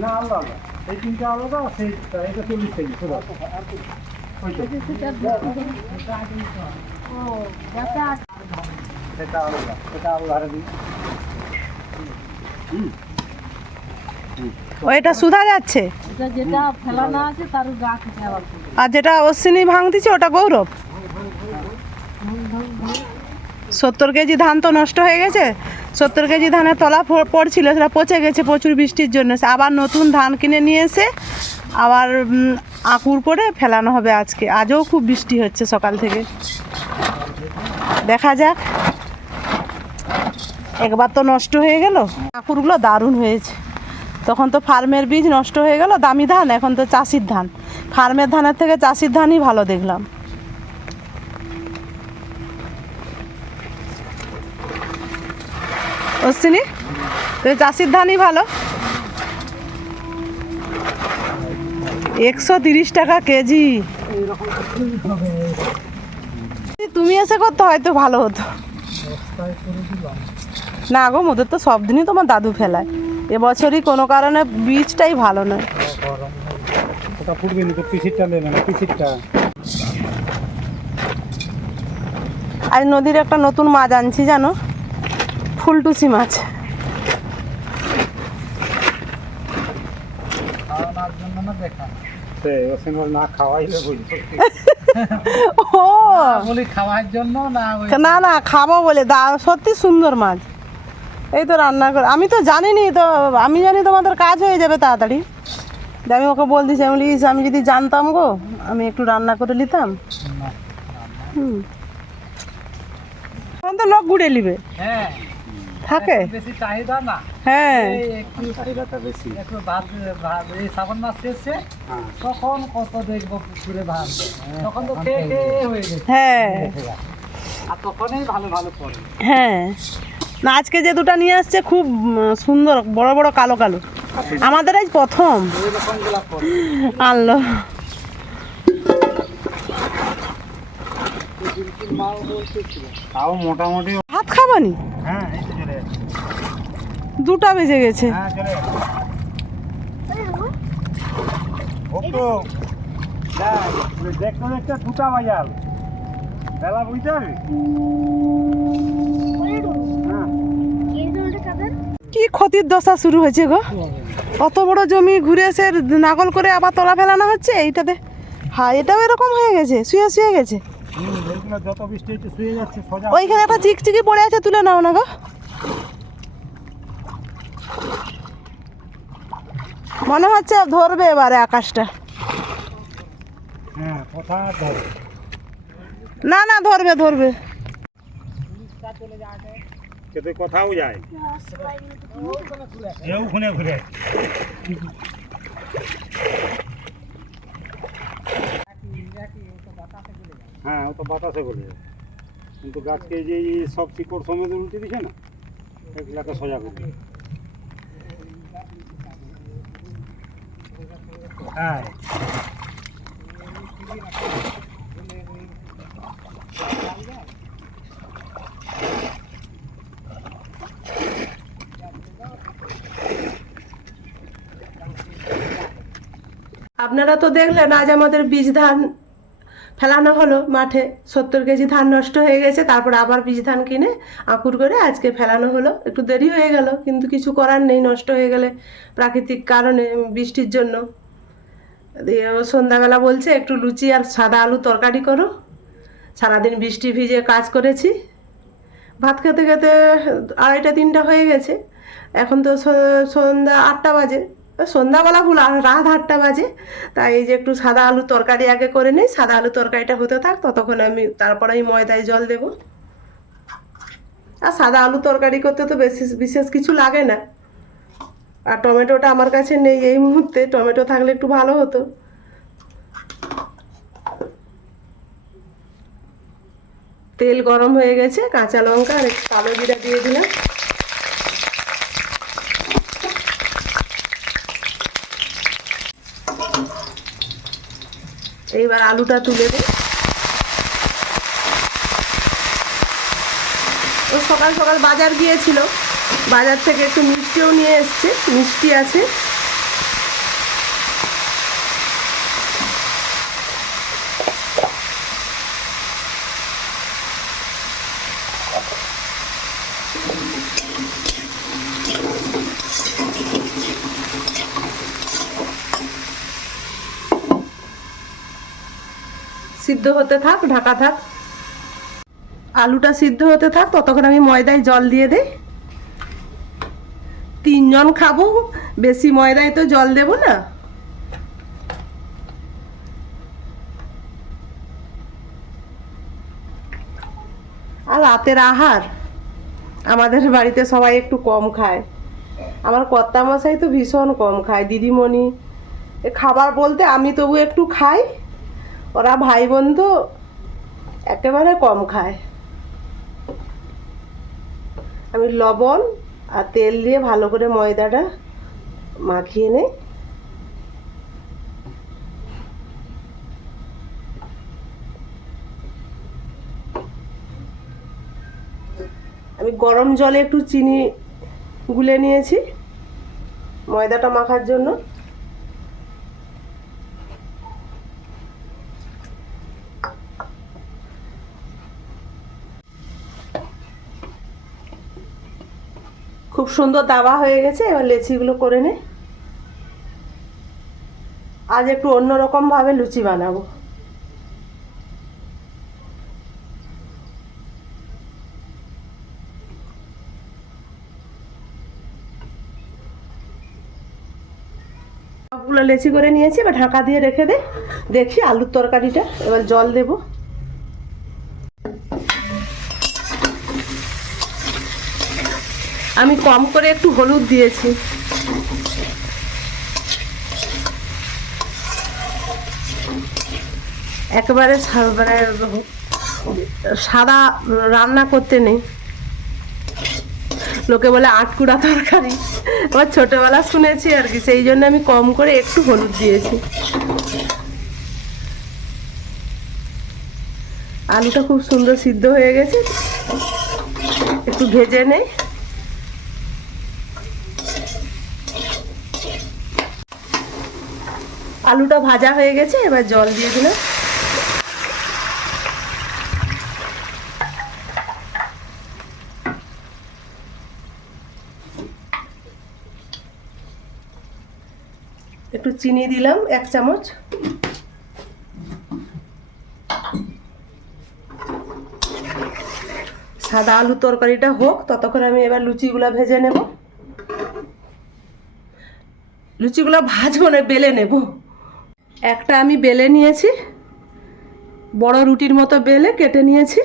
না আলাদা আলাদা এই তিনটা আলাদা সেই এটা চল্লিশ কেজি শুধু সেটা আলাদা সেটা আলাদা ও এটা সুধা যাচ্ছে। আর যেটা অশ্বিনী ভাঙতিছে ওটা গৌরব সত্তর কেজি ধান তো নষ্ট হয়ে গেছে। সত্তর কেজি ধানের তলা পড়ছিল, সেটা পচে গেছে প্রচুর বৃষ্টির জন্য। আবার নতুন ধান কিনে নিয়ে এসে আবার আঁকুর করে ফেলানো হবে আজকে। আজও খুব বৃষ্টি হচ্ছে সকাল থেকে। দেখা যাক। একবার তো নষ্ট হয়ে গেল। আঁকুরগুলো দারুণ হয়েছে। তখন তো ফার্মের বীজ নষ্ট হয়ে গেল, দামি ধান, এখন তো চাষির ধান। ফার্মের ধানের থেকে চাষির ধানই ভালো দেখলাম। অশ্বিনী তো চাষির ধানই ভালো। একশো তিরিশ টাকা কেজি। তুমি এসে করতে হয়তো ভালো হতো। না গো মোদের তো সব দিনই তোমার দাদু ফেলায়। এবছরই কোনো কারণে বীজটাই ভালো নয়। ওটা ফুটবে না তো পিসিরটা নেবে না পিসিরটা আজ নদীর একটা নতুন মাছ আনছি জানো? ফুলটুসি মাছ। না না ও! খাওয়ার জন্য না না না খাব বলে। দা সত্যি সুন্দর মাছ। এই তো রান্না করে আমি তো জানিনি তো আমি জানি তোমাদের কাজ হয়ে যাবে তাড়াতাড়ি। আমি ওকে বল দিছি আমি বলি, আমি যদি জানতাম গো আমি একটু রান্না করে নিতাম। হুম। তখন তো লোক ঘুরে নিবে। হ্যাঁ। থাকে। বেশি চাহিদা না। হ্যাঁ। একটু চাহিদাটা বেশি। একটু ভাত ভাত এই শ্রাবণ মাস শেষে তখন কত দেখব পুকুরে ভাত। তখন তো খেয়ে খেয়ে হয়ে গেছে। হ্যাঁ। আর তখনই ভালো ভালো পড়ে। হ্যাঁ। না আজকে যে দুটো নিয়ে আসছে খুব সুন্দর বড় বড় কালো কালো। আমাদের আজ প্রথম। আনলো তাও মোটামুটি ভাত খাবানি? হ্যাঁ দুটা বেজে গেছে। হ্যাঁ চলে যাচ্ছে ভক্ত দেখ দেখতে দেখতে দুটা বাজাল। বেলা বুঝতে পারবি? হ্যাঁ। কি ক্ষতির দশা শুরু হয়েছে গো? অত বড় জমি ঘুরে এসে নাগল করে আবার তলা ফেলানো হচ্ছে? এইটাতে হ্যাঁ এটাও এরকম হয়ে গেছে? শুয়ে শুয়ে গেছে? ওইখানে একটা চিকচিকি পড়ে আছে তুলে নাও না গো। মনে হচ্ছে ধরবে এবারে আকাশটা। হ্যাঁ না। না ধরবে ধরবে। কিন্তু কোথাও যায়। এও ঘুরে ঘুরে। হ্যাঁ ও তো বাতাসে গলে যায়। কিন্তু গাছকে যে সব শিকড় সমেত উল্টে দিছে না এগুলাকে সোজা করে আপনারা তো দেখলেন আজ আমাদের বীজ ধান ফেলানো হলো মাঠে। সত্তর কেজি ধান নষ্ট হয়ে গেছে, তারপর আবার বীজ ধান কিনে আঁকুর করে আজকে ফেলানো হলো। একটু দেরি হয়ে গেল, কিন্তু কিছু করার নেই, নষ্ট হয়ে গেলে প্রাকৃতিক কারণে বৃষ্টির জন্য। সন্ধ্যাবেলা বলছে, একটু লুচি আর সাদা আলু তরকারি করো। সারাদিন বৃষ্টি ভিজে কাজ করেছি। ভাত খেতে খেতে আড়াইটা, তিনটা হয়ে গেছে। এখন তো সন্ধ্যা আটটা বাজে। সন্ধ্যাবেলা ভুল রাত আটটা বাজে। তাই এই যে একটু সাদা আলু তরকারি আগে করে নিই, সাদা আলু তরকারিটা হতে থাক, ততক্ষণ আমি, তারপরে আমি ময়দায় জল দেবো। আর সাদা আলু তরকারি করতে তো বেশি, বিশেষ কিছু লাগে না। আর টমেটোটা আমার কাছে নেই এই মুহূর্তে। টমেটো থাকলে একটু ভালো হতো। তেল গরম হয়ে গেছে, কাঁচা লঙ্কা আর একটু কালো জিরা দিয়ে দিলাম। এইবার আলুটা তুলে দিই ও সকাল সকাল বাজার গিয়েছিল। বাজার থেকে একটু মিষ্টিও নিয়ে এসছে, মিষ্টি আছে। সিদ্ধ হতে থাক, ঢাকা থাক। আলুটা সিদ্ধ হতে থাক, ততক্ষণ আমি ময়দায় জল দিয়ে দেই। তিনজন খাব, বেশি ময়দায় তো জল দেব না। আর রাতের আহার, আমাদের বাড়িতে সবাই একটু কম খায়। আমার কর্তা মশাই তো ভীষণ কম খায়, দিদিমণি। খাবার বলতে আমি তবু একটু খাই, ওরা ভাই বোন তো একেবারে কম খায়। আমি লবণ আর তেল দিয়ে ভালো করে ময়দাটা মাখিয়ে নেই আমি গরম জলে একটু চিনি গুলে নিয়েছি ময়দাটা মাখার জন্য। খুব সুন্দর দাবা হয়ে গেছে, এবার লেচিগুলো করে নে। আজ একটু অন্যরকম ভাবে লুচি বানাবো। সবগুলো লেচি করে নিয়েছি, এবার ঢাকা দিয়ে রেখে দে। দেখি আলুর তরকারিটা, এবার জল দেবো। আমি কম করে একটু হলুদ দিয়েছি। একেবারে মানে সাদা রান্না করতে নেই। লোকে বলে আটকুড়া তরকারি। আমার ছোটবেলা শুনেছি আর কি, সেই জন্য আমি কম করে একটু হলুদ দিয়েছি। আলুটা খুব সুন্দর সিদ্ধ হয়ে গেছে। একটু ভেজে নেই। আলুটা ভাজা হয়ে গেছে, এবার জল দিয়ে দিলাম। একটু চিনি দিলাম, এক চামচ। সাদা আলু তরকারিটা হোক, ততক্ষণ আমি এবার লুচিগুলো ভেজে নেব। লুচিগুলো ভাজবো না, বেলে নেব। একটা আমি বেলে নিয়েছি, বড় রুটির মতো বেলে কেটে নিয়েছি।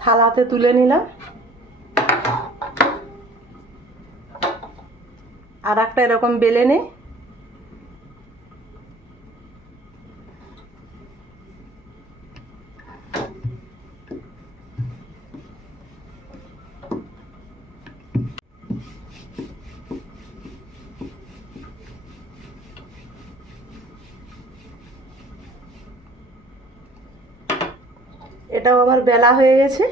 থালাতে তুলে নিলাম। আর একটা এরকম বেলে নে এটাও আমার বেলা হয়ে গেছে।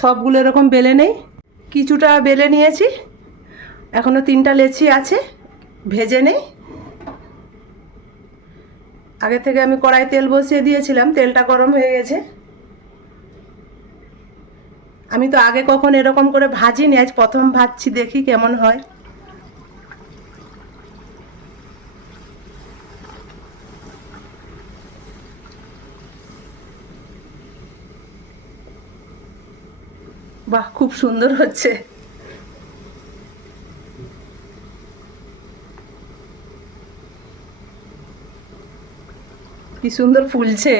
সবগুলো এরকম বেলে নেই। কিছুটা বেলে নিয়েছি। এখনও তিনটা লেচি আছে, ভেজে নেই। আগে থেকে আমি কড়াই তেল বসিয়ে দিয়েছিলাম, তেলটা গরম হয়ে গেছে। আমি তো আগে কখন এরকম করে ভাজিনি, আজ প্রথম ভাজছি, দেখি কেমন হয়। বাহ খুব সুন্দর হচ্ছে। কি সুন্দর ফুলছে।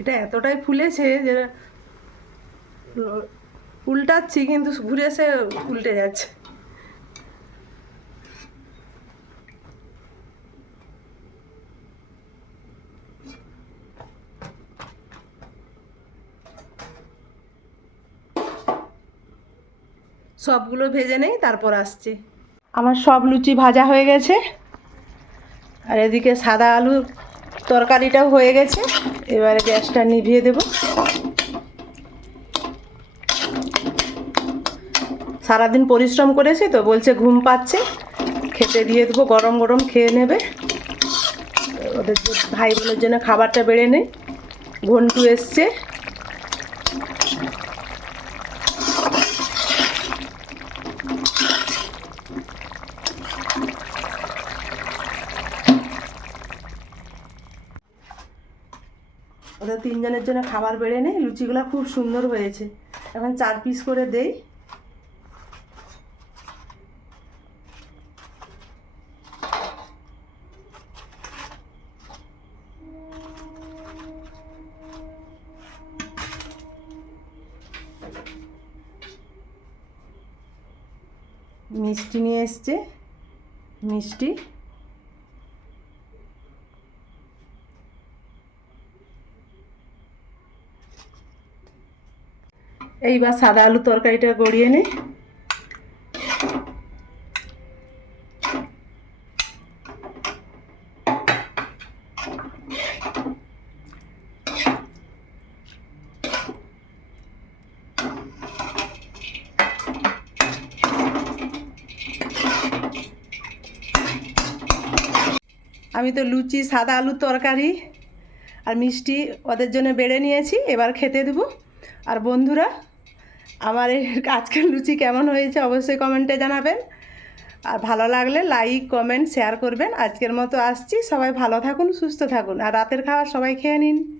এটা এতটাই ফুলেছে যে উল্টাচ্ছি, কিন্তু ঘুরে এসে উল্টে যাচ্ছে। সবগুলো ভেজে নেই, তারপর আসছি। আমার সব লুচি ভাজা হয়ে গেছে। আর এদিকে সাদা আলু তরকারিটাও হয়ে গেছে। এবারে গ্যাসটা নিভিয়ে দেব। সারাদিন পরিশ্রম করেছে তো, বলছে ঘুম পাচ্ছে। খেতে দিয়ে দেবো, গরম গরম খেয়ে নেবে। ওদের ভাই বোনের জন্য খাবারটা বেড়ে নেই। ঘন্টু এসছে। ওদের তিনজনের জন্য খাবার বেড়ে নেই লুচিগুলো খুব সুন্দর হয়েছে। এখন চার পিস করে দেই। মিষ্টি নিয়ে এসছে, মিষ্টি। এইবার সাদা আলু তরকারিটা গড়িয়ে নে। আমি তো লুচি, সাদা আলুর তরকারি আর মিষ্টি ওদের জন্য বেড়ে নিয়েছি, এবার খেতে দেবো। আর বন্ধুরা আমার আজকের লুচি কেমন হয়েছে অবশ্যই কমেন্টে জানাবেন। আর ভালো লাগলে লাইক, কমেন্ট, শেয়ার করবেন। আজকের মতো আসছি। সবাই ভালো থাকুন, সুস্থ থাকুন। আর রাতের খাবার সবাই খেয়ে নিন।